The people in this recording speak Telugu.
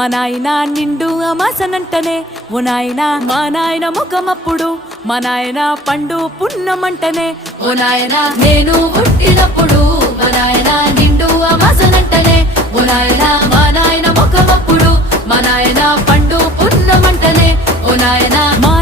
మా నాయన నిండు అమాసనంటనే ఓ నాయన మా నాయన ముఖమప్పుడు మా నాయన పండు పున్నమంటనే ఓ నాయన నేను పుట్టినప్పుడు మా నాయన నిండు అమాసనంటనే ఓ నాయన మా నాయన ముఖమప్పుడు మా నాయన పండు పున్నమంటనే ఓ నాయన మా